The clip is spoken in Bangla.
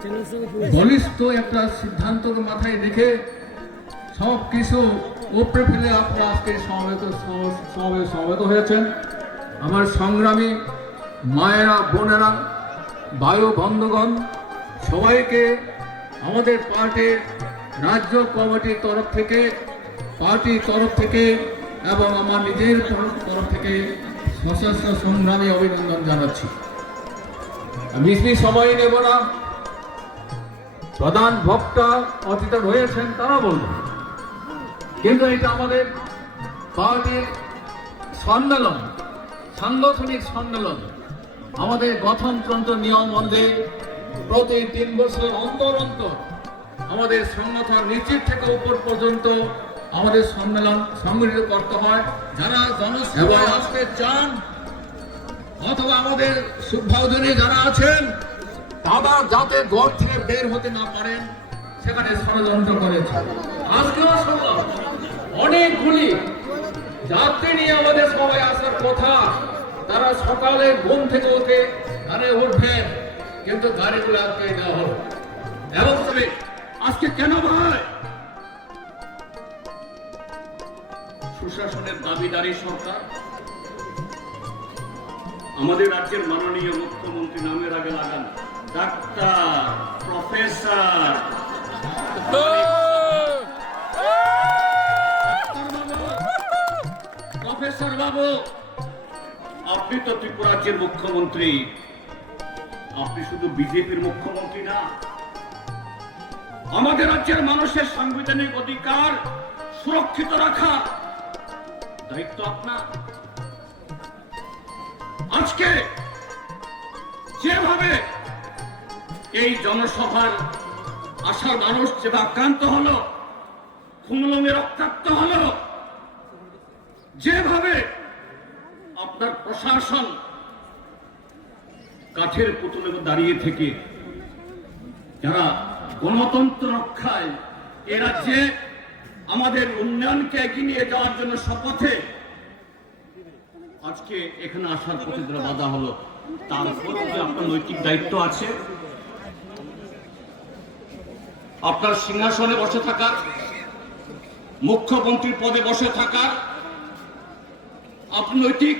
বলিষ্ঠ একটা সিদ্ধান্তকে মাথায় রেখে সব কিছু উপরে ফেলে আপনারা আজকে সমবেত হয়েছেন। আমার সংগ্রামী মায়েরা, বোনেরা, ভাই বন্ধুগণ, সবাইকে আমাদের পার্টির রাজ্য কমিটির তরফ থেকে এবং আমার নিজের তরফ থেকে সশস্ত্র সংগ্রামী অভিনন্দন জানাচ্ছি। বেশি সময় নেব না, প্রধান বক্তা অতিথি রয়েছেন, তারা বলবেন, কিন্তু এটা আমাদের পার্টির সম্মেলন, সাংগঠনিক সম্মেলন। আমাদের গঠনতন্ত্র নিয়ম অনুযায়ী প্রতি 3 বছর অন্তর আমাদের সংগঠন নিচের থেকে উপর পর্যন্ত আমাদের সম্মেলন সংগঠিত করতে হয়। যারা জনসভায় আসতে চান অথবা আমাদের সুবিধাভোগী যারা আছেন, তারা যাতে ঘর থেকে বের হতে না পারেন সেখানে ষড়যন্ত্র করেছে। আজকেও শুনলাম অনেকগুলি যাত্রী নিয়ে আমাদের সবাই আসার কথা, তারা সকালে ঘুম থেকে উঠে গাড়ি উঠবেন, কিন্তু গাড়িগুলো আজকে দেওয়া হলো। এবং তবে আজকে কেন ভাই সুশাসনের দাবিদারী সরকার আমাদের রাজ্যের মাননীয় মুখ্যমন্ত্রী নামের আগে লাগান ডাক্তার, প্রফেসর, প্রফেসর বাবু, আপনি তো ত্রিপুরা রাজ্যের মুখ্যমন্ত্রী। আপনি শুধু বিজেপির মুখ্যমন্ত্রী না, আমাদের রাজ্যের মানুষের সাংবিধানিক অধিকার সুরক্ষিত রাখা দায়িত্ব আপনার। আজকে যেভাবে এই জনসভার আশার মানুষ যেভাবে আক্রান্ত হলো, খুনলুমে রক্তাক্ত হলো, যেভাবে আপনার প্রশাসন কাঠের পুতুলে দাঁড়িয়ে থেকে যারা গণতন্ত্র রক্ষায় এ রাজ্যে আমাদের উন্নয়নকে এগিয়ে নিয়ে যাওয়ার জন্য শপথে আজকে এখানে আসার পথে যারা বাধা হলো, তার উপর আপনার নৈতিক দায়িত্ব আছে। আপনার সিংহাসনে বসে থাকার, মুখ্যমন্ত্রীর পদে বসে থাকার আপনার নৈতিক